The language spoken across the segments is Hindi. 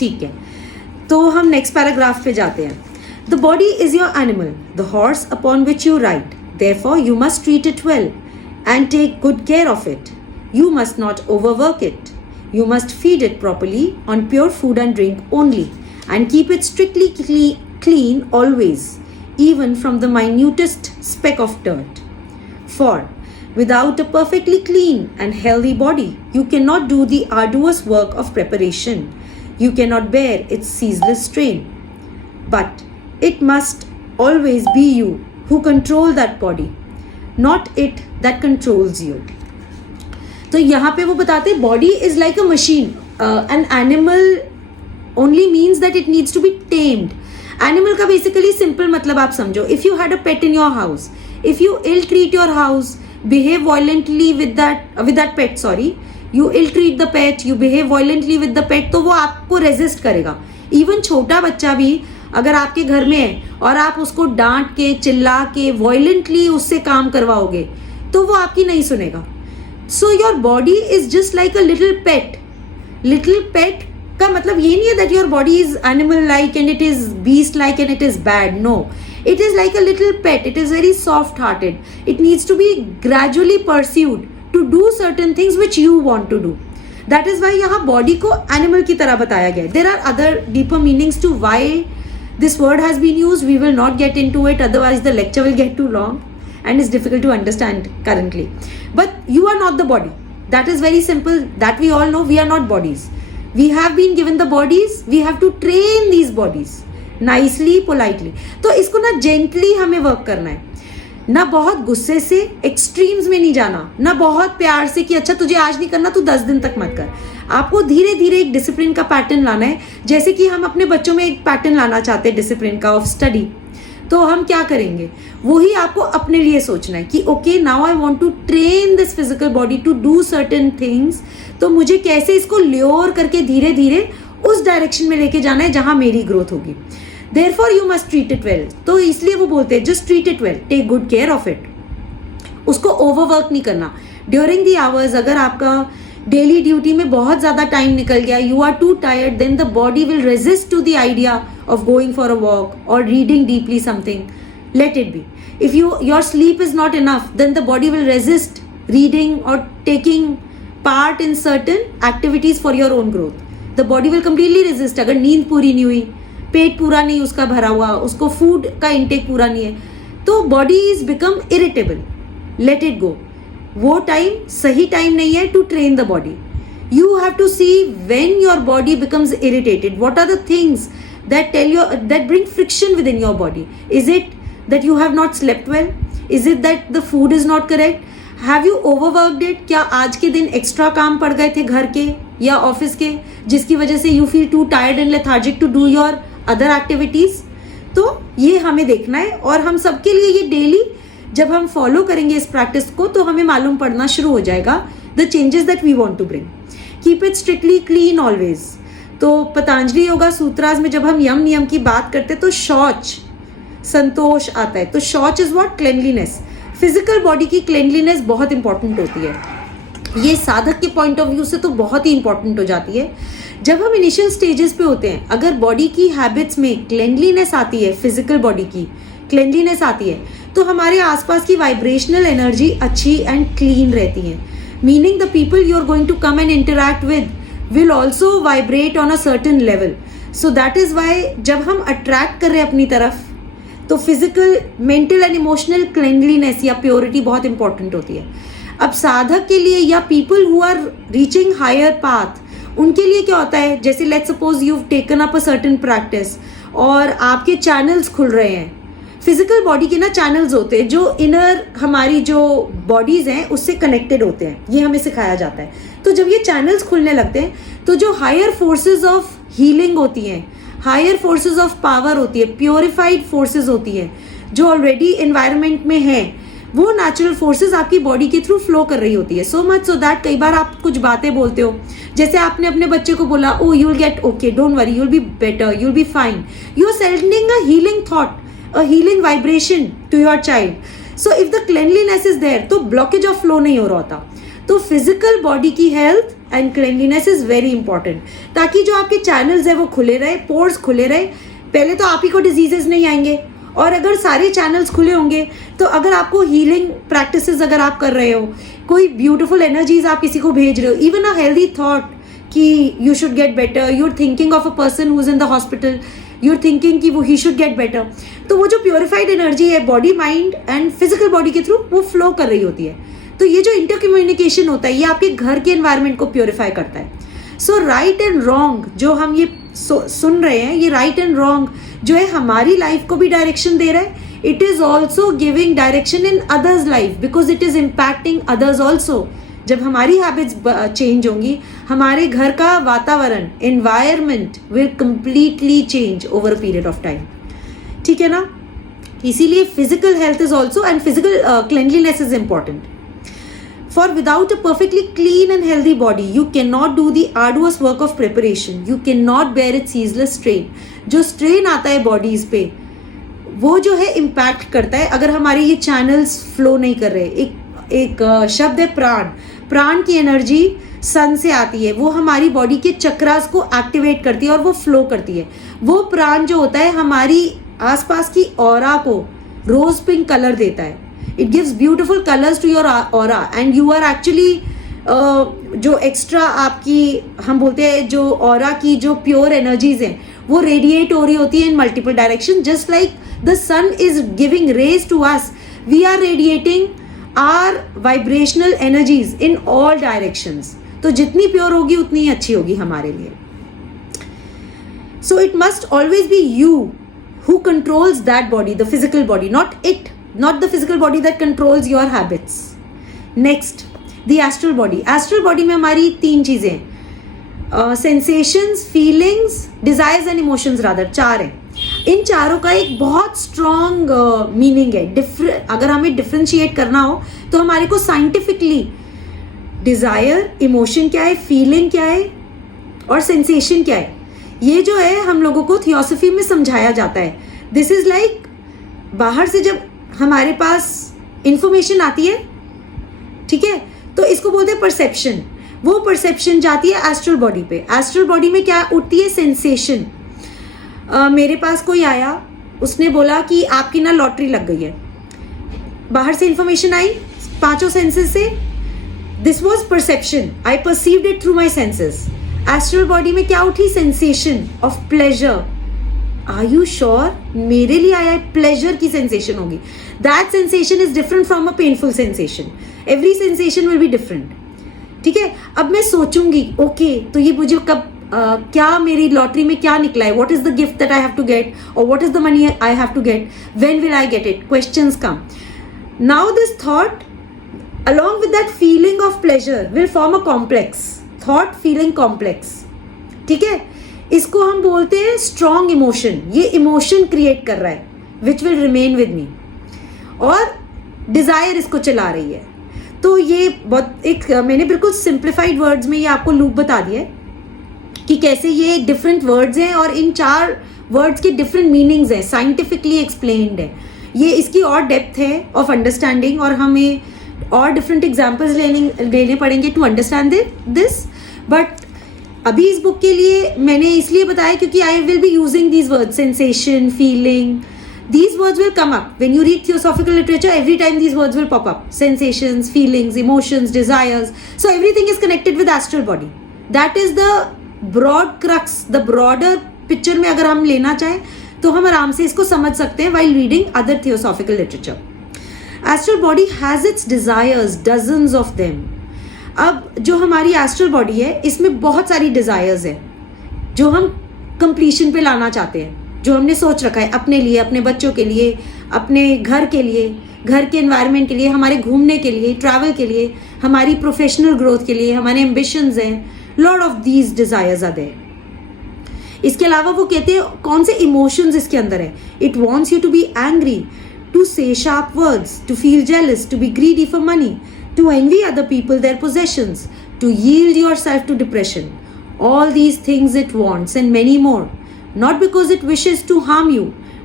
ठीक है, तो हम नेक्स्ट पैराग्राफ पे जाते हैं. The body is your animal, the horse upon which you ride, therefore you must treat it well and take good care of it. You must not overwork it. You must feed it properly on pure food and drink only, and keep it strictly clean always, even from the minutest speck of dirt. For without a perfectly clean and healthy body, you cannot do the arduous work of preparation. You cannot bear its ceaseless strain. But it must always be you who control that body, not it that controls you. तो यहाँ पे वो बताते हैं body is like a machine. An animal only means that it needs to be tamed. Animal का बेसिकली सिंपल मतलब आप समझो, if you had a pet in your house, if you ill treat your house, behave violently with that pet, sorry, you ill treat the pet, you behave violently with the pet, तो वो आपको रेजिस्ट करेगा. इवन छोटा बच्चा भी अगर आपके घर में है और आप उसको डांट के चिल्ला के वायलेंटली उससे काम करवाओगे तो वो आपकी नहीं सुनेगा. So your body is just like a little pet. Little pet का मतलब ये नहीं है that your body is animal like and it is beast like and it is bad. No, it is like a little pet. It is very soft hearted. It needs to be gradually persuaded to do certain things which you want to do. That is why यहाँ बॉडी को एनिमल की तरह बताया गया है. There are other deeper meanings to why this word has been used. We will not get into it, otherwise the lecture will get too long and it's difficult to understand currently. But you are not the body. That is very simple. That we all know. We are not bodies. We have been given the bodies. We have to train these bodies nicely, politely. तो इसको ना gently हमें work करना है. ना बहुत गुस्से से एक्सट्रीम्स में नहीं जाना, ना बहुत प्यार से कि अच्छा तुझे आज नहीं करना तू 10 दिन तक मत कर. आपको धीरे धीरे एक डिसिप्लिन का पैटर्न लाना है. जैसे कि हम अपने बच्चों में एक पैटर्न लाना चाहते हैं डिसिप्लिन का ऑफ स्टडी, तो हम क्या करेंगे, वही आपको अपने लिए सोचना है कि okay now I want to train this physical body to do certain things. तो मुझे कैसे इसको ल्योर करके धीरे धीरे उस डायरेक्शन में लेके जाना है जहां मेरी ग्रोथ होगी. Therefore you must treat it well. तो इसलिए वो बोलते हैं just treat it well, take good care of it. उसको ओवरवर्क नहीं करना. ड्यूरिंग दी आवर्स अगर आपका डेली ड्यूटी में बहुत ज़्यादा टाइम निकल गया, you are too tired, then the body will resist to the idea of going for a walk और reading deeply something. Let it be. If your sleep is not enough, then the body will resist reading और taking part in certain activities for your own growth. The body will completely resist. अगर नींद पूरी नहीं हुई, पेट पूरा नहीं उसका भरा हुआ, उसको फूड का इंटेक पूरा नहीं है, तो body is become irritable. Let it go. वो टाइम सही टाइम नहीं है to train the body. You have to see when your body becomes irritated, what are the things that bring friction within your body. Is it that you have not slept well? Is it that the food is not correct? Have you overworked it? क्या आज के दिन एक्स्ट्रा काम पड़ गए थे घर के या ऑफिस के, जिसकी वजह से you feel too tired and lethargic to do your other activities? तो ये हमें देखना है और हम सबके लिए ये डेली जब हम फॉलो करेंगे इस प्रैक्टिस को तो हमें मालूम पड़ना शुरू हो जाएगा the changes that we want to bring. Keep it strictly clean always. तो पतंजलि योगा सूत्रास में जब हम यम नियम की बात करते हैं तो शौच संतोष आता है. तो शौच is what? Cleanliness. Physical body की क्लेनलीनेस बहुत इंपॉर्टेंट होती है. ये साधक के पॉइंट ऑफ व्यू से तो बहुत ही इंपॉर्टेंट हो जाती है. जब हम इनिशियल स्टेजेस पे होते हैं, अगर बॉडी की हैबिट्स में क्लेनलीनेस आती है, फिजिकल बॉडी की क्लेनलीनेस आती है, तो हमारे आसपास की वाइब्रेशनल एनर्जी अच्छी एंड क्लीन रहती है. Meaning the people you are going to come and interact with will also vibrate on a certain level. So that is why जब हम attract कर रहे हैं अपनी तरफ तो physical, mental and emotional cleanliness या purity बहुत important होती है. अब साधक के लिए या people who are reaching higher path, उनके लिए क्या होता है, जैसे let's suppose you've taken up a certain practice और आपके channels खुल रहे हैं. फिजिकल बॉडी के ना चैनल्स होते हैं जो इनर हमारी जो बॉडीज हैं उससे कनेक्टेड होते हैं, ये हमें सिखाया जाता है. तो जब ये चैनल्स खुलने लगते हैं तो जो हायर फोर्सेस ऑफ हीलिंग होती हैं, हायर फोर्सेस ऑफ पावर होती है, प्योरिफाइड फोर्सेस होती है जो ऑलरेडी एनवायरनमेंट में है, वो नेचुरल फोर्सेस आपकी बॉडी के थ्रू फ्लो कर रही होती है. सो मच सो दैट कई बार आप कुछ बातें बोलते हो, जैसे आपने अपने बच्चे को बोला oh you will get okay, don't worry, you will be better, you will be fine. You are sending a healing thought, a healing vibration to your child. So if the cleanliness is there तो blockage of flow नहीं हो रहा होता. तो फिजिकल बॉडी की health and cleanliness is very important, ताकि जो आपके चैनल्स है वो खुले रहे, पोर्स खुले रहे। पहले तो आप ही को डिजीजेस नहीं आएंगे, और अगर सारे चैनल्स खुले होंगे तो अगर आपको हीलिंग प्रैक्टिसेस अगर आप कर रहे हो, कोई ब्यूटीफुल एनर्जीज आप किसी को भेज रहे हो, इवन अ हेल्दी थॉट कि you should get better, you are thinking of a person who is in the hospital, you are thinking कि वो ही शुड गेट बेटर, तो वो जो प्योरिफाइड एनर्जी है body mind and physical body के थ्रू वो फ्लो कर रही होती है। तो ये जो इंटर कम्युनिकेशन होता है ये आपके घर के एनवायरनमेंट को प्योरीफाई करता है। सो राइट एंड रॉन्ग जो हम ये सुन रहे हैं, ये राइट एंड रॉन्ग जो है हमारी लाइफ को भी डायरेक्शन दे रहा है, it is also giving direction in others life because it is impacting others also. जब हमारी हैबिट्स चेंज होंगी, हमारे घर का वातावरण, environment will completely change over a period of time. ठीक है ना? इसीलिए physical health is also and physical cleanliness is important. For without a perfectly clean and healthy body, you cannot do the arduous work of preparation. You cannot bear its ceaseless strain. जो strain आता है bodies पे, वो जो है impact करता है अगर हमारे ये channels flow नहीं कर रहे। एक शब्द है प्राण। प्राण की एनर्जी सन से आती है, वो हमारी बॉडी के चक्रास को एक्टिवेट करती है और वो फ्लो करती है। वो प्राण जो होता है हमारी आसपास की ऑरा को रोज पिंक कलर देता है। It gives beautiful colors to your aura and you are actually जो एक्स्ट्रा आपकी हम बोलते हैं जो ऑरा की जो प्योर एनर्जीज हैं वो रेडिएट हो रही होती है in multiple direction. Just like the sun is giving rays to us, we are radiating our vibrational energies in all directions. तो जितनी प्योर होगी उतनी ही अच्छी होगी हमारे लिए। So it must always be you who controls that body, the physical body, not the physical body that controls your habits. Next, the astral body. Astral body में हमारी 3 चीजें, sensations, feelings, desires and emotions rather, 4 हैं। इन चारों का एक बहुत स्ट्रॉन्ग मीनिंग है। अगर हमें डिफ्रेंशिएट करना हो तो हमारे को साइंटिफिकली डिजायर, इमोशन क्या है, फीलिंग क्या है और सेंसेशन क्या है, ये जो है हम लोगों को थियोसॉफी में समझाया जाता है। दिस इज लाइक बाहर से जब हमारे पास इंफॉर्मेशन आती है, ठीक है, तो इसको बोलते हैं परसेप्शन। वो परसेप्शन जाती है एस्ट्रल बॉडी पे। एस्ट्रल बॉडी में क्या उठती है? सेंसेशन। मेरे पास कोई आया, उसने बोला कि आपकी ना लॉटरी लग गई है। बाहर से इंफॉर्मेशन आई 5 सेंसेस से, this was perception, I perceived it through my senses. Astral body में क्या उठी? Sensation of pleasure. Are you sure? मेरे लिए आया है, प्लेजर की सेंसेशन होगी। That sensation is different from a painful sensation. Every sensation will be different. ठीक है, अब मैं सोचूंगी ओके तो ये मुझे कब क्या मेरी लॉटरी में क्या निकला है, what is the gift that I have to get और what is the money I have to get, when will I get it, questions come. Now this thought along with that feeling of pleasure will form a complex, thought feeling complex। ठीक है, इसको हम बोलते हैं स्ट्रॉन्ग इमोशन। ये इमोशन क्रिएट कर रहा है which will remain with me, और डिजायर इसको चला रही है। तो ये बहुत एक मैंने बिल्कुल सिंप्लीफाइड वर्ड्स में ये आपको लूप बता दिया है कि कैसे ये डिफरेंट वर्ड्स हैं और इन 4 वर्ड्स के डिफरेंट मीनिंग्स हैं, साइंटिफिकली एक्सप्लेन्ड है। ये इसकी और डेप्थ है ऑफ अंडरस्टैंडिंग, और हमें और डिफरेंट एग्जाम्पल्स लेने पड़ेंगे टू अंडरस्टैंड दिस। बट अभी इस बुक के लिए मैंने इसलिए बताया क्योंकि I will be using these words, sensation, feeling, these words will come up when you read theosophical literature. Every time these words will pop up: sensations, feelings, emotions, desires. So everything is connected with astral body. That is the broad crux, the broader picture में अगर हम लेना चाहें तो हम आराम से इसको समझ सकते हैं while reading other theosophical literature. Astral body has its desires, dozens of them. अब जो हमारी एस्ट्रल बॉडी है इसमें बहुत सारी डिजायर्स है जो हम कंप्लीशन पे लाना चाहते हैं, जो हमने सोच रखा है अपने लिए, अपने बच्चों के लिए, अपने घर के लिए, घर के एनवायरनमेंट के लिए, हमारे घूमने के लिए, ट्रैवल के लिए, हमारी प्रोफेशनल ग्रोथ के लिए, हमारे एम्बिशंस हैं। Lot of these desires are there. इसके अलावा वो कहते हैं कौन से इमोशंस इसके अंदर है। It wants you to be angry, to say sharp words, to feel jealous, to be greedy for money, to envy other people their possessions, to yield yourself to depression. All these things it wants and many more, not because it wishes to harm you,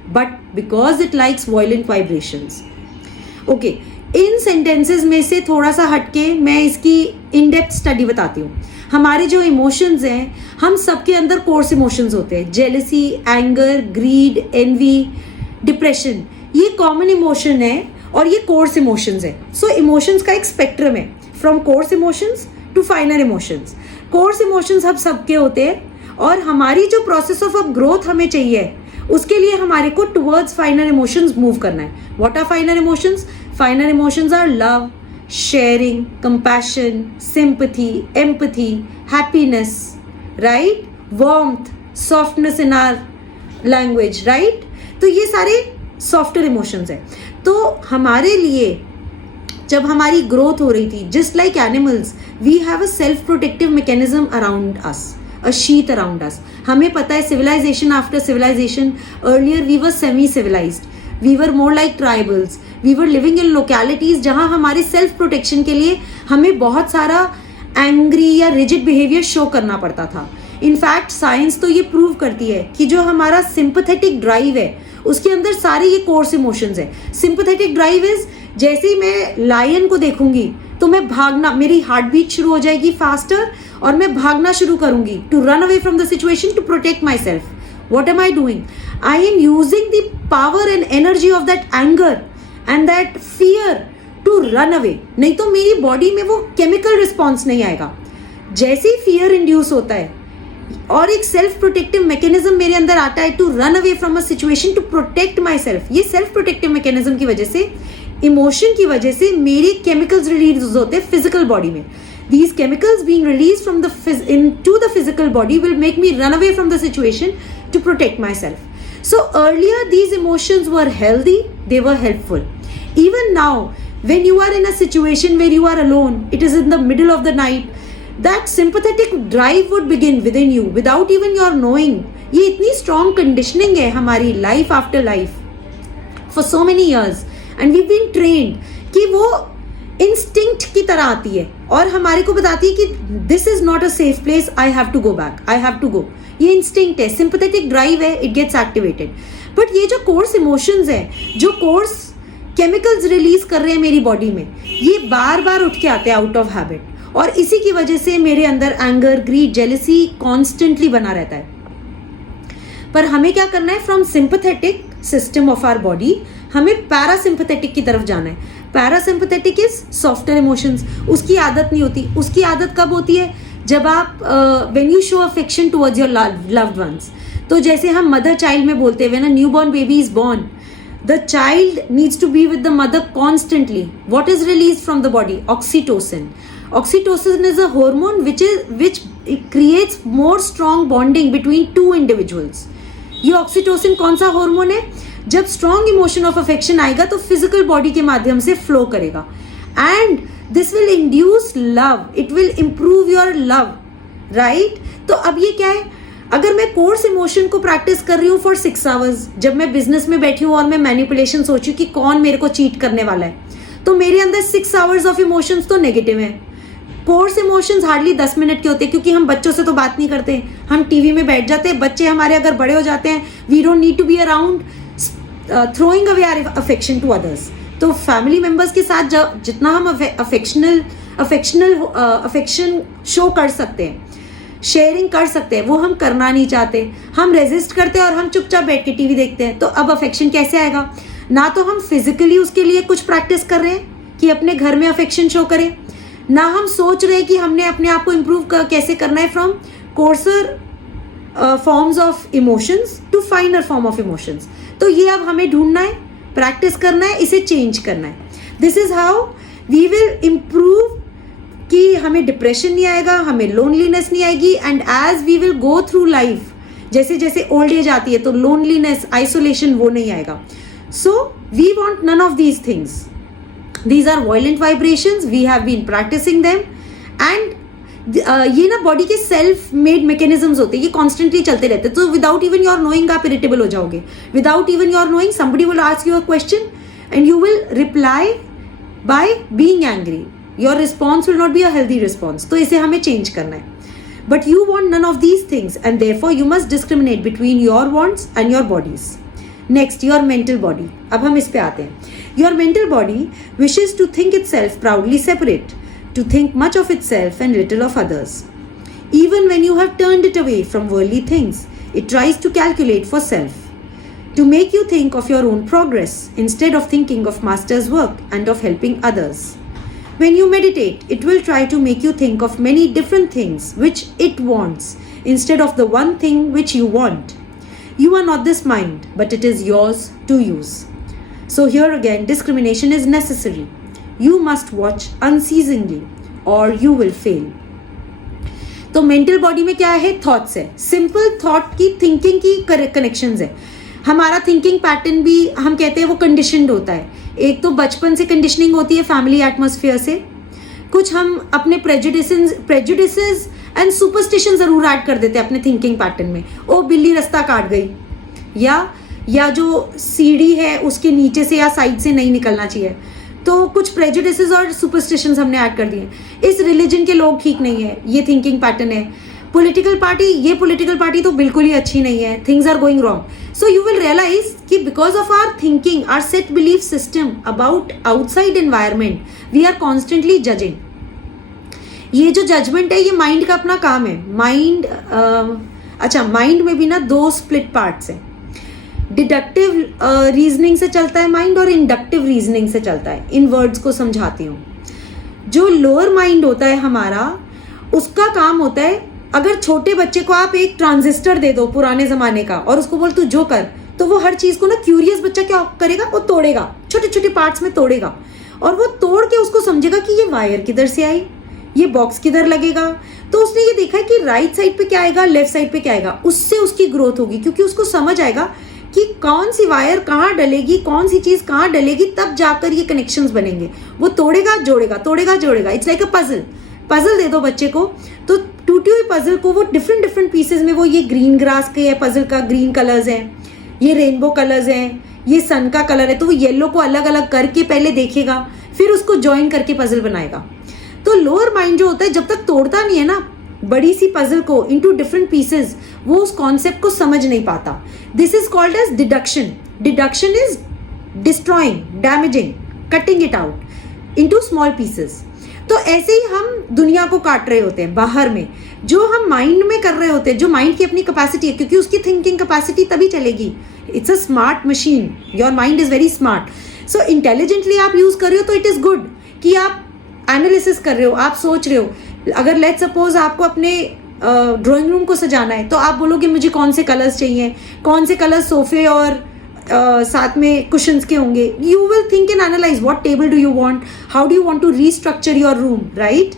but because it likes violent vibrations. Okay, in sentences में से थोड़ा सा हटके मैं इसकी इन डेप्थ स्टडी बताती हूँ. हमारे जो इमोशंस हैं, हम सबके अंदर कोर्स इमोशंस होते हैं. Jealousy, anger, greed, envy, depression, ये कॉमन इमोशन है और ये कोर्स इमोशंस है. सो इमोशंस का एक स्पेक्ट्रम है, from coarse emotions to finer emotions. Coarse emotions हम सबके होते हैं और हमारी जो प्रोसेस ऑफ ग्रोथ हमें चाहिए, उसके लिए हमारे को टुवर्ड्स फाइनर इमोशंस मूव करना है. What are finer emotions? Finer emotions are love, sharing, compassion, sympathy, empathy, happiness, right? Warmth, softness in our language, right? तो ये सारे softer emotions हैं. तो हमारे लिए जब हमारी ग्रोथ हो रही थी, just like animals, we have a self-protective mechanism around us, a sheath around us. हमें पता है civilization after civilization, earlier we were semi-civilized. We were more like tribals. We were living in localities जहाँ हमारे सेल्फ प्रोटेक्शन के लिए हमें बहुत सारा एंग्री या रिजिड बिहेवियर शो करना पड़ता था. इनफैक्ट साइंस तो ये प्रूव करती है कि जो हमारा सिंपैथेटिक ड्राइव है, उसके अंदर सारे ये कोर्स इमोशंस है. सिंपैथेटिक ड्राइव इज, जैसे ही मैं लायन को देखूंगी तो मैं भागना, मेरी हार्ट बीट शुरू हो जाएगी फास्टर और मैं भागना शुरू करूंगी to run away from the situation, to protect myself. What am I doing? I am using the power and energy of that anger and that fear to run away. नहीं तो मेरी बॉडी में वो केमिकल रिस्पॉन्स नहीं आएगा. जैसे ही फियर इंड्यूस होता है और एक सेल्फ प्रोटेक्टिव मैकेनिज्म मेरे अंदर आता है to run away from a situation to protect myself, ये सेल्फ प्रोटेक्टिव मैकेनिज्म की वजह से, इमोशन की वजह से मेरे केमिकल्स रिलीज होते हैं फिजिकल बॉडी में. These chemicals being released from into the physical body will make me run away from the situation to protect myself. So earlier these emotions were healthy, they were helpful. Even now, when you are in a situation where you are alone, it is in the middle of the night, that sympathetic drive would begin within you without even your knowing. ये इतनी strong conditioning है हमारी life after life for so many years, and we've been trained कि वो इंस्टिंक्ट की तरह आती है और हमारे को बताती है कि this is not a safe place, I have to go back, I have to go. ये इंस्टिंक्ट है, सिंपैथेटिक ड्राइव है, इट गेट्स एक्टिवेटेड. बट ये जो कोर्स इमोशंस हैं, जो कोर्स केमिकल्स रिलीज कर रहे हैं मेरी बॉडी में, ये बार बार उठ के आते हैं आउट ऑफ हैबिट, और इसी की वजह से मेरे अंदर एंगर, ग्रीड, जेलसी कॉन्स्टेंटली बना रहता है. पर हमें क्या करना है? From sympathetic system of our body हमें पैरासिम्पैथेटिक की तरफ जाना है. Parasympathetic is softer emotions. उसकी आदत नहीं होती. उसकी आदत कब होती है? जब आप when you show affection towards your loved ones. तो जैसे हम मदर चाइल्ड में बोलते हैं, when a newborn baby is born, the child needs to be with the mother constantly. What is release from the body? Oxytocin. Oxytocin is a hormone which creates more strong bonding between two individuals. ये ऑक्सीटोसिन कौन सा हार्मोन है? जब स्ट्रॉन्ग इमोशन ऑफ अफेक्शन आएगा तो फिजिकल बॉडी के माध्यम से फ्लो करेगा, and this will induce love, it will improve your love, right? तो अब ये क्या है? अगर मैं कोर्स इमोशन को प्रैक्टिस कर रही हूँ फॉर 6 आवर्स, जब मैं बिजनेस में बैठी हूँ और मैं मैनिपुलेशन सोचूं कि कौन मेरे को चीट करने वाला है, तो मेरे अंदर 6 आवर्स ऑफ इमोशंस तो नेगेटिव है. कोर्स इमोशंस हार्डली 10 मिनट के होते हैं, क्योंकि हम बच्चों से तो बात नहीं करते, हम टीवी में बैठ जाते हैं. बच्चे हमारे अगर बड़े हो जाते हैं, we don't need to be around throwing away our affection to others. तो फैमिली मेंबर्स के साथ जितना हम अफेक्शन शो कर सकते हैं, शेयरिंग कर सकते हैं, वो हम करना नहीं चाहते. हम रेजिस्ट करते हैं और हम चुपचाप बैठ के टीवी देखते हैं. तो अब अफेक्शन कैसे आएगा? ना तो हम फिजिकली उसके लिए कुछ प्रैक्टिस कर रहे हैं कि अपने घर में अफेक्शन शो करें, ना हम सोच रहे कि हमने अपने आप को इम्प्रूव कैसे करना है from coarser forms of emotions to finer form of emotions. तो ये अब हमें ढूंढना है, प्रैक्टिस करना है, इसे चेंज करना है. This is how we will improve कि हमें डिप्रेशन नहीं आएगा, हमें लोनलीनेस नहीं आएगी, and as we will go through life, जैसे जैसे ओल्ड एज आती है तो लोनलीनेस, आइसोलेशन वो नहीं आएगा. So we want none of these things. These are violent vibrations. We have been practicing them, and ये ना बॉडी के सेल्फ मेड मैकेनिज्म्स होते हैं, ये कॉन्स्टेंटली चलते रहते हैं. तो विदाउट इवन योर नोइंग आप इरिटेबल हो जाओगे. Without even your knowing somebody will ask you a question and you will reply by being angry. Your response will not be a healthy response. तो इसे हमें चेंज करना है. But you want none of these things, and therefore you must discriminate between your wants and your bodies. Next, your mental body. अब हम इस पे आते हैं. Your mental body wishes to think itself proudly separate, to think much of itself and little of others. Even when you have turned it away from worldly things, it tries to calculate for self, to make you think of your own progress instead of thinking of Master's work and of helping others. When you meditate, it will try to make you think of many different things which it wants instead of the one thing which you want. You are not this mind, but it is yours to use. So here again, discrimination is necessary. You must watch unceasingly or you will fail. तो मेंटल बॉडी में क्या है? थॉट्स है. सिंपल थॉट की थिंकिंग की कनेक्शंस है. हमारा थिंकिंग पैटर्न भी हम कहते हैं वो कंडीशनड होता है. एक तो बचपन से कंडीशनिंग होती है फैमिली एटमॉस्फेयर से. कुछ हम अपने प्रेजुडिसेस एंड सुपरस्टिशन जरूर ऐड कर देते हैं अपने थिंकिंग पैटर्न में. ओ बिल्ली रास्ता काट गई, या जो सीढ़ी है उसके नीचे से या साइड से नहीं निकलना चाहिए. तो कुछ प्रेजुडिसेस और सुपरस्टिशंस हमने ऐड कर दिए. इस रिलीजन के लोग ठीक नहीं है, ये थिंकिंग पैटर्न है. पॉलिटिकल पार्टी तो बिल्कुल ही अच्छी नहीं है. Things are going wrong. So you will realise कि because of our thinking, our set belief system about outside environment, we are constantly judging. ये जो जजमेंट है ये माइंड का अपना काम है. माइंड में भी ना 2 स्प्लिट पार्ट्स हैं. डिडक्टिव रीजनिंग से चलता है माइंड और इंडक्टिव रीजनिंग से चलता है. इन वर्ड्स को समझाती हूँ. जो लोअर माइंड होता है हमारा, उसका काम होता है, अगर छोटे बच्चे को आप एक ट्रांजिस्टर दे दो पुराने जमाने का और उसको बोल तू जो कर, तो वो हर चीज को ना, क्यूरियस बच्चा क्या करेगा, वो तोड़ेगा, छोटे छोटे पार्ट्स में तोड़ेगा और वो तोड़ के उसको समझेगा कि ये वायर किधर से आई, ये बॉक्स किधर लगेगा. तो उसने ये देखा है कि राइट साइड पे क्या आएगा, लेफ्ट साइड पे क्या आएगा. उससे उसकी ग्रोथ होगी क्योंकि उसको समझ आएगा कि कौन सी वायर कहाँ डलेगी, कौन सी चीज कहाँ डलेगी, तब जाकर ये कनेक्शंस बनेंगे. वो तोड़ेगा जोड़ेगा, तोड़ेगा जोड़ेगा. इट्स लाइक अ पजल दे दो बच्चे को, तो टूटी हुई पजल को वो डिफरेंट पीसेस में, वो ये ग्रीन ग्रास के पजल का ग्रीन कलर्स हैं, ये रेनबो कलर्स हैं, ये सन का कलर है, तो वो येलो को अलग अलग करके पहले देखेगा, फिर उसको ज्वाइन करके पजल बनाएगा. तो लोअर माइंड जो होता है, जब तक तोड़ता नहीं है ना बड़ी सी पजल को इनटू डिफरेंट पीसेस, वो उस कॉन्सेप्ट को समझ नहीं पाता. This is called as deduction. Deduction is destroying, damaging, cutting it out into small pieces. तो ऐसे ही हम दुनिया को काट रहे होते हैं बाहर में. जो हम माइंड में कर रहे होते हैं, जो माइंड की अपनी कैपेसिटी है, क्योंकि उसकी थिंकिंग कैपेसिटी तभी चलेगी. It's a smart machine. Your mind is very smart. So intelligently आप यूज कर रहे हो तो इट इज गुड कि आप एनालिसिस कर रहे हो, आप सोच रहे हो. अगर लेट्स सपोज आपको अपने ड्राइंग रूम को सजाना है, तो आप बोलोगे मुझे कौन से कलर्स चाहिए, कौन से कलर सोफे और साथ में कुशंस के होंगे. You will think and analyse what table do you want, how do you want to restructure your room, right.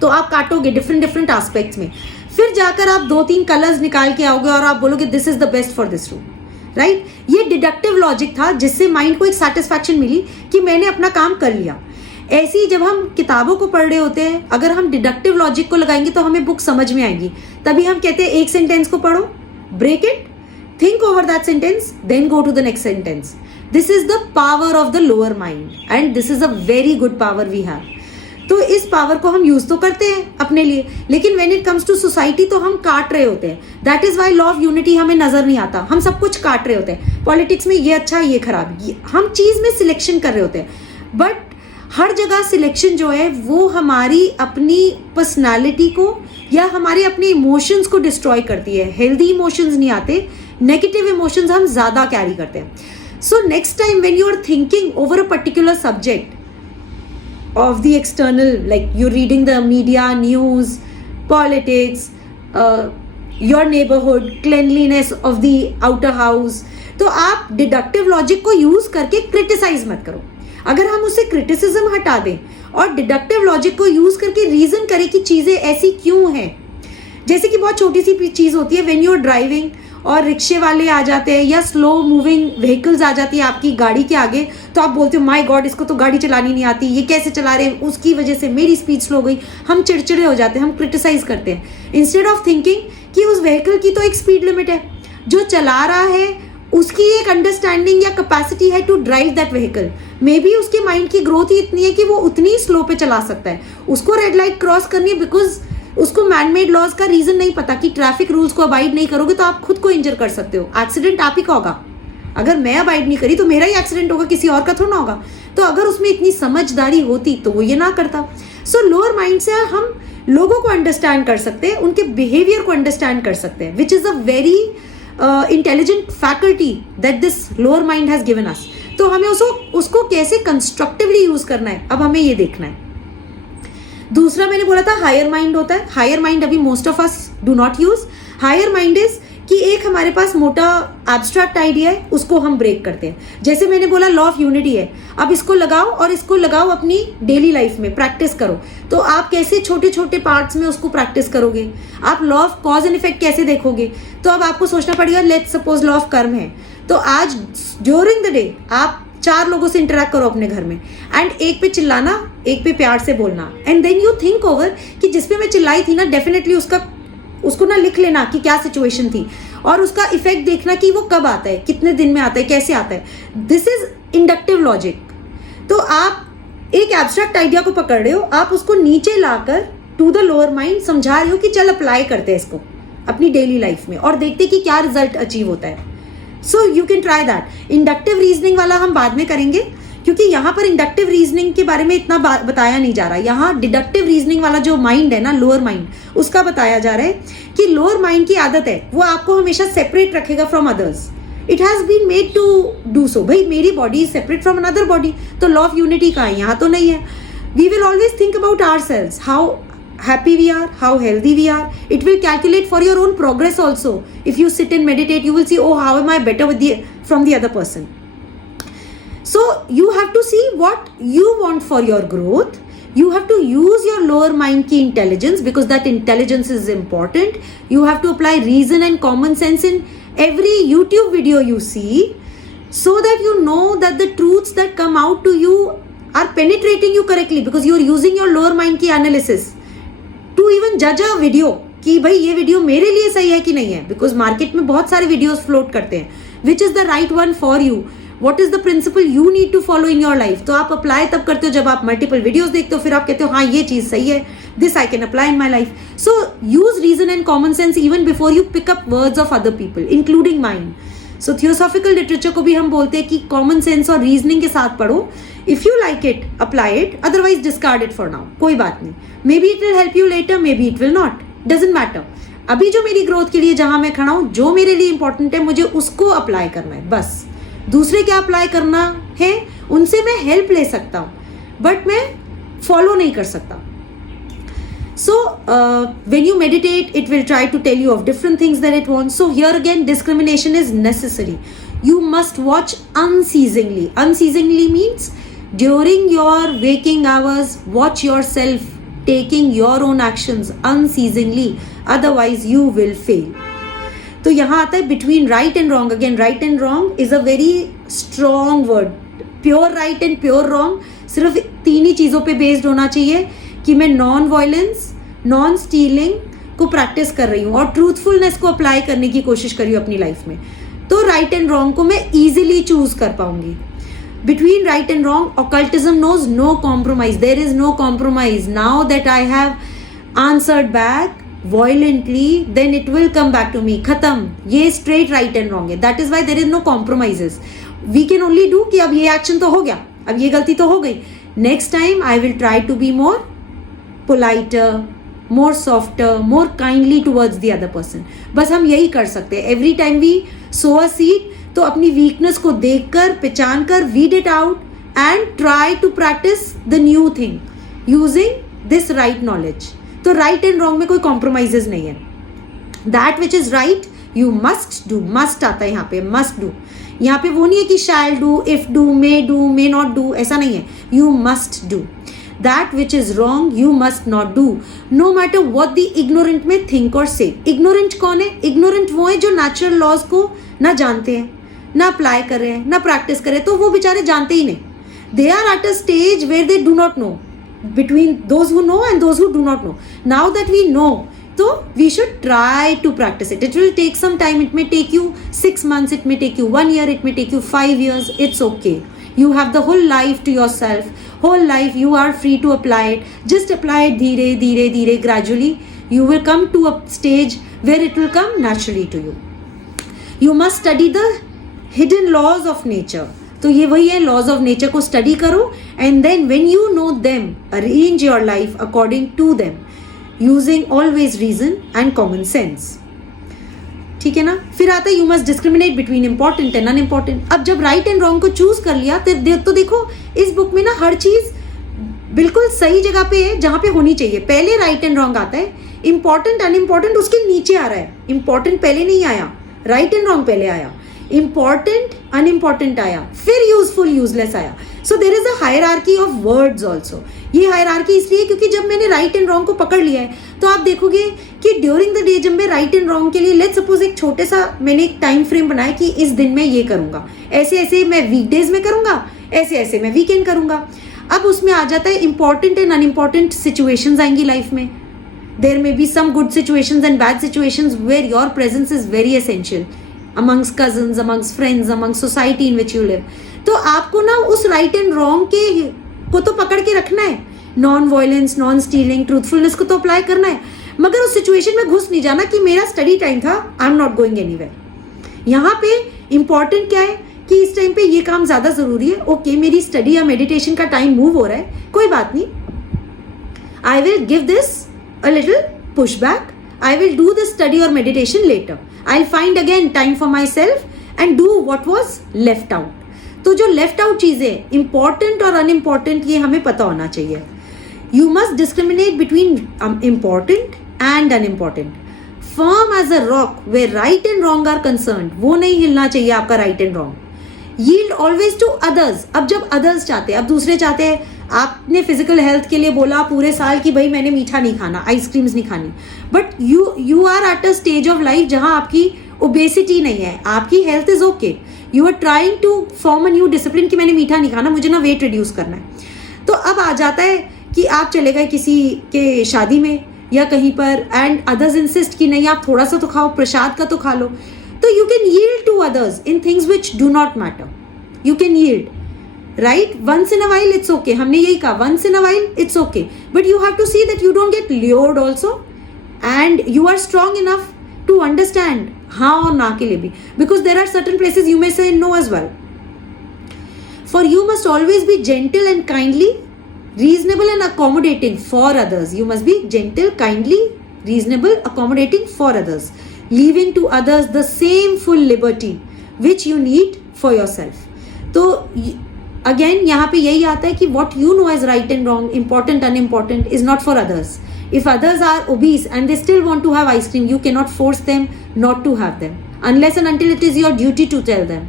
तो आप काटोगे डिफरेंट एस्पेक्ट्स में, फिर जाकर आप 2-3 कलर्स निकाल के आओगे और आप बोलोगे this is the best for this room, right. ये डिडक्टिव लॉजिक था जिससे माइंड को एक सेटिस्फैक्शन मिली कि मैंने अपना काम कर लिया. ऐसे ही जब हम किताबों को पढ़ रहे होते हैं, अगर हम डिडक्टिव लॉजिक को लगाएंगे तो हमें बुक समझ में आएगी. तभी हम कहते हैं एक सेंटेंस को पढ़ो, break it, think over that sentence, then go to the next sentence. This is the power of the lower mind and this is a very good power we have. तो इस पावर को हम यूज तो करते हैं अपने लिए, लेकिन when it comes to society तो हम काट रहे होते हैं. That is why law of unity हमें नजर नहीं आता. हम सब कुछ काट रहे होते हैं. पॉलिटिक्स में ये अच्छा ये खराब, हम चीज में सिलेक्शन कर रहे होते हैं. बट हर जगह सिलेक्शन जो है वो हमारी अपनी पर्सनालिटी को या हमारे अपने इमोशंस को डिस्ट्रॉय करती है. हेल्दी इमोशंस नहीं आते, नेगेटिव इमोशंस हम ज्यादा कैरी करते हैं. So next time when you are thinking over a particular subject of the external, like you reading the media, news, politics, your neighbourhood, cleanliness of the outer house, तो आप डिडक्टिव लॉजिक को यूज करके क्रिटिसाइज मत करो. अगर हम उससे क्रिटिसिज्म हटा दें और डिडक्टिव लॉजिक को यूज करके रीजन करें कि चीजें ऐसी क्यों हैं. जैसे कि बहुत छोटी सी चीज होती है, व्हेन यू आर ड्राइविंग और रिक्शे वाले आ जाते हैं या स्लो मूविंग व्हीकल्स आ जाती है आपकी गाड़ी के आगे, तो आप बोलते हो माय गॉड इसको तो गाड़ी चलानी नहीं आती, ये कैसे चला रहे हैं, उसकी वजह से मेरी स्पीड स्लो हो गई. हम चिड़चिड़े हो जाते हैं, हम क्रिटिसाइज करते हैं इंस्टेड ऑफ थिंकिंग कि उस व्हीकल की तो एक स्पीड लिमिट है, जो चला रहा है उसकी एक अंडरस्टैंडिंग या कैपेसिटी है to drive that vehicle. Maybe उसके माइंड की ग्रोथ ही इतनी है कि वो उतनी स्लो पे चला सकता है. उसको रेड लाइट क्रॉस करनी है बिकॉज उसको मैनमेड लॉज का रीजन नहीं पता कि ट्रैफिक रूल्स को अवॉइड नहीं करोगे तो आप खुद को इंजर कर सकते हो, एक्सीडेंट आप ही का होगा. अगर मैं अवॉइड नहीं करी तो मेरा ही एक्सीडेंट होगा, किसी और का थोड़ा ना होगा। तो अगर उसमें इतनी समझदारी होती तो वो ये ना करता। सो लोअर माइंड से हम लोगों को अंडरस्टैंड कर सकते हैं, उनके बिहेवियर को अंडरस्टैंड कर सकते हैं, which is a very intelligent faculty that this lower mind has given us. तो हमें उसको कैसे कंस्ट्रक्टिवली यूज करना है, अब हमें ये देखना है। दूसरा मैंने बोला था हायर माइंड होता है। हायर माइंड अभी most of us do not use. Higher mind is कि एक हमारे पास मोटा एब्स्ट्रैक्ट आइडिया है, उसको हम ब्रेक करते हैं। जैसे मैंने बोला लॉ ऑफ यूनिटी है, अब इसको लगाओ और इसको लगाओ अपनी डेली लाइफ में, प्रैक्टिस करो। तो आप कैसे छोटे छोटे पार्ट्स में उसको प्रैक्टिस करोगे, आप law of cause and effect कैसे देखोगे। तो अब आपको सोचना पड़ेगा, लेट्स सपोज लॉ ऑफ कर्म है, तो आज ड्यूरिंग द डे आप 4 लोगों से इंटरेक्ट करो अपने घर में, एंड एक पे चिल्लाना, एक पे प्यार से बोलना, and then you think over कि जिसपे मैं चिल्लाई थी ना, डेफिनेटली उसको ना लिख लेना कि क्या सिचुएशन थी, और उसका इफेक्ट देखना कि वो कब आता है, कितने दिन में आता है, कैसे आता है। This is inductive logic. तो आप एक एब्स्ट्रैक्ट आइडिया को पकड़ रहे हो, आप उसको नीचे लाकर टू द लोअर माइंड समझा रहे हो कि चल अप्लाई करते हैं इसको अपनी डेली लाइफ में और देखते कि क्या रिजल्ट अचीव होता है। So you can try that. Inductive reasoning वाला हम बाद में करेंगे, क्योंकि यहाँ पर इंडक्टिव रीजनिंग के बारे में इतना बताया नहीं जा रहा। यहाँ डिडक्टिव रीजनिंग वाला जो माइंड है ना, लोअर माइंड, उसका बताया जा रहा है कि लोअर माइंड की आदत है, वो आपको हमेशा सेपरेट रखेगा from others. It has been made to do so. भाई मेरी body is separate from another body, तो लॉ ऑफ यूनिटी का है, यहाँ तो नहीं है। We will always think about ourselves, how happy we are, how healthy we are. It will calculate for your own progress also. If you sit and meditate, you will see, oh, how am I better from the other person. So you have to see what you want for your growth. You have to use your lower mind ki intelligence, because that intelligence is important. You have to apply reason and common sense in every YouTube video you see, so that you know that the truths that come out to you are penetrating you correctly, because you are using your lower mind ki analysis to even जज अ वीडियो कि भाई ये वीडियो मेरे लिए सही है कि नहीं है, बिकॉज मार्केट में बहुत सारे वीडियोस फ्लोट करते हैं। Which is the right one for you, what is the principle you need to follow in your life. तो आप अप्लाई तब करते हो जब आप मल्टीपल वीडियोस देखते हो, फिर आप कहते हो हाँ ये चीज सही है, this I can apply in my life. So use reason and common sense even before you pick up words of other people, including mind. So theosophical literature को भी हम बोलते हैं कि कॉमन सेंस और रीजनिंग के साथ पढ़ो। If you like it apply it, otherwise discard it for now, कोई बात नहीं। May be it will help you later, may be it will not, doesn't matter. अभी जो मेरी ग्रोथ के लिए जहां मैं खड़ा हूं, जो मेरे लिए इंपॉर्टेंट है, मुझे उसको अप्लाई करना है बस। दूसरे क्या अप्लाई करना है, उनसे मैं हेल्प ले सकता हूं, बट मैं फॉलो नहीं कर सकता। So when you meditate, it will try to tell you of different things that it wants. So here again, discrimination is necessary. You must watch unceasingly. Unceasingly means during your waking hours, watch yourself taking your own actions unceasingly. Otherwise, you will fail. तो यहाँ आता है between right and wrong. Again, right and wrong is a very strong word. Pure right and pure wrong सिर्फ 3 ही चीज़ों पे बेस्ड होना चाहिए कि मैं नॉन वायलेंस, नॉन स्टीलिंग को प्रैक्टिस कर रही हूँ और ट्रूथफुलनेस को अप्लाई करने की कोशिश कर रही हूँ अपनी लाइफ में, तो राइट एंड रॉन्ग को मैं इजीली चूज कर पाऊंगी। Between right and wrong, occultism knows no compromise, there is no compromise. Now that I have answered back violently, then it will come back to me. खत्म, ये straight right and wrong है. That is why there is no compromises. We can only do कि अब ये action तो हो गया, अब ये गलती तो हो गई. Next time I will try to be more politer, more softer, more kindly towards the other person. बस हम यही कर सकते हैं. Every time we sow a seed, तो अपनी weakness को देखकर, पहचान कर, weed it out and try to practice the new thing using this right knowledge. तो राइट एंड रॉन्ग में कोई कॉम्प्रोमाइजेज नहीं है. That which is right you must do. Must आता है यहाँ पे, मस्ट डू. यहाँ पे वो नहीं है कि shall do, if do, may not do, ऐसा नहीं है. You must do. That which is wrong you must not do, no matter what the ignorant may think or say. Ignorant कौन है? इग्नोरेंट वो है जो नेचुरल लॉज को ना जानते हैं, ना अप्लाई कर रहे हैं, ना प्रैक्टिस कर रहे हैं. तो वो बेचारे जानते ही नहीं. They are at a stage where they do not know. Between those who know and those who do not know. Now that we know, so we should try to practice it. It will take some time. It may take you 6 months, it may take you 1 year, it may take you 5 years. It's okay. You have the whole life to yourself. Whole life you are free to apply it. Just apply it dheere, gradually. You will come to a stage where it will come naturally to you. You must study the hidden laws of nature. तो ये वही है, लॉज ऑफ नेचर को स्टडी करो and then when you know them arrange your life according to them using always reason and common sense. ठीक है ना. फिर आता है you must discriminate between important and unimportant. अब जब राइट एंड रॉन्ग को चूज कर लिया तो देखो इस बुक में ना हर चीज बिल्कुल सही जगह पे है जहां पे होनी चाहिए. पहले राइट एंड रॉन्ग आता है, इंपॉर्टेंट अनइम्पॉर्टेंट उसके नीचे आ रहा है. इंपॉर्टेंट पहले नहीं आया, राइट एंड रॉन्ग पहले आया, इंपॉर्टेंट अनइम्पॉर्टेंट आया, फिर यूजफुल यूजलेस आया. So there is a hierarchy of words also. ये हायरार्की इसलिए क्योंकि जब मैंने राइट एंड रॉन्ग को पकड़ लिया है तो आप देखोगे कि ड्यूरिंग द डे जब मैं राइट एंड रॉन्ग के लिए लेट्स सपोज एक छोटे सा मैंने एक टाइम फ्रेम बनाया कि इस दिन में ये करूंगा, ऐसे ऐसे मैं वीकडेज में करूंगा, ऐसे ऐसे मैं वीकेंड करूंगा. अब उसमें आ जाता है इंपॉर्टेंट एंड अनइम्पॉर्टेंट सिचुएशंस आएंगी लाइफ में. There may be some good situations and bad situations where your presence is very essential amongst cousins, amongst friends, amongst society in which you live. तो आपको ना उस राइट एंड रॉन्ग के को तो पकड़ के रखना है, non violence, non stealing, truthfulness को तो अप्लाई करना है, मगर उस सिचुएशन में घुस नहीं जाना कि मेरा स्टडी टाइम था, I am not going anywhere. यहाँ पे इंपॉर्टेंट क्या है कि इस टाइम पे ये काम ज्यादा जरूरी है. ओके, मेरी स्टडी या मेडिटेशन का टाइम मूव हो रहा है, कोई बात नहीं, I will give this a little push back. I will do the study or meditation later. I'll find again time for myself and do what was left out. तो जो left out चीजें important और unimportant ये हमें पता होना चाहिए. You must discriminate between important and unimportant. Firm as a rock where right and wrong are concerned. वो नहीं हिलना चाहिए आपका right and wrong. Yield always to others. अब जब others चाहते हैं, अब दूसरे चाहते हैं, आपने फिजिकल हेल्थ के लिए बोला पूरे साल कि भाई मैंने मीठा नहीं खाना, आइसक्रीम्स नहीं खानी, but you are at a stage of life जहां आपकी ओबेसिटी नहीं है, आपकी health is okay, you are trying to form a new discipline कि मैंने मीठा नहीं खाना, मुझे ना वेट रिड्यूस करना है. तो अब आ जाता है कि आप चले गए किसी के शादी में या कहीं पर एंड अदर्स इंसिस्ट कि नहीं आप थोड़ा सा तो खाओ, प्रसाद का तो खा लो. तो you can yield to others in things which do not matter. You can yield, right? Once in a while it's okay. हमने यही कहा, once in a while it's okay, but you have to see that you don't get lured also and you are strong enough to understand हाँ और ना के लिए भी, because there are certain places you may say no as well. For you must always be gentle and kindly, reasonable and accommodating for others. You must be gentle, kindly, reasonable, accommodating for others, leaving to others the same full liberty which you need for yourself. तो अगेन यहाँ पे यही आता है कि what you know as right and wrong, important unimportant is not for others. If others are obese and they still want to have ice cream, you cannot force them not to have them unless and until it is your duty to tell them.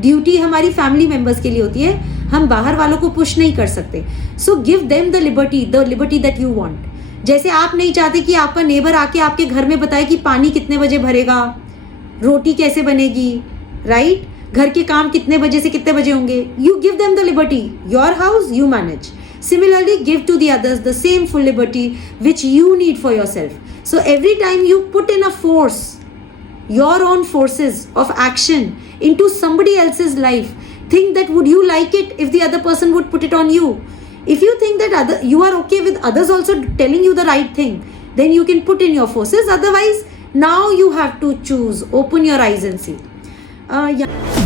Duty हमारी फैमिली मेंबर्स के लिए होती है, हम बाहर वालों को पुश नहीं कर सकते. So give them the liberty that you want. जैसे आप नहीं चाहते कि आपका नेबर आके आपके घर में बताए कि पानी कितने बजे भरेगा, रोटी कैसे बनेगी, राइट? घर के काम कितने बजे से कितने बजे होंगे. You give them the liberty, your house you manage. Similarly, give to the others the same full liberty which you need for yourself. So every time you put in a force, your own forces of action into somebody else's life, think that would you like it if the other person would put it on you. If you think that you are okay with others also telling you the right thing, then you can put in your forces. Otherwise, now you have to choose. Open your eyes and see. Yeah.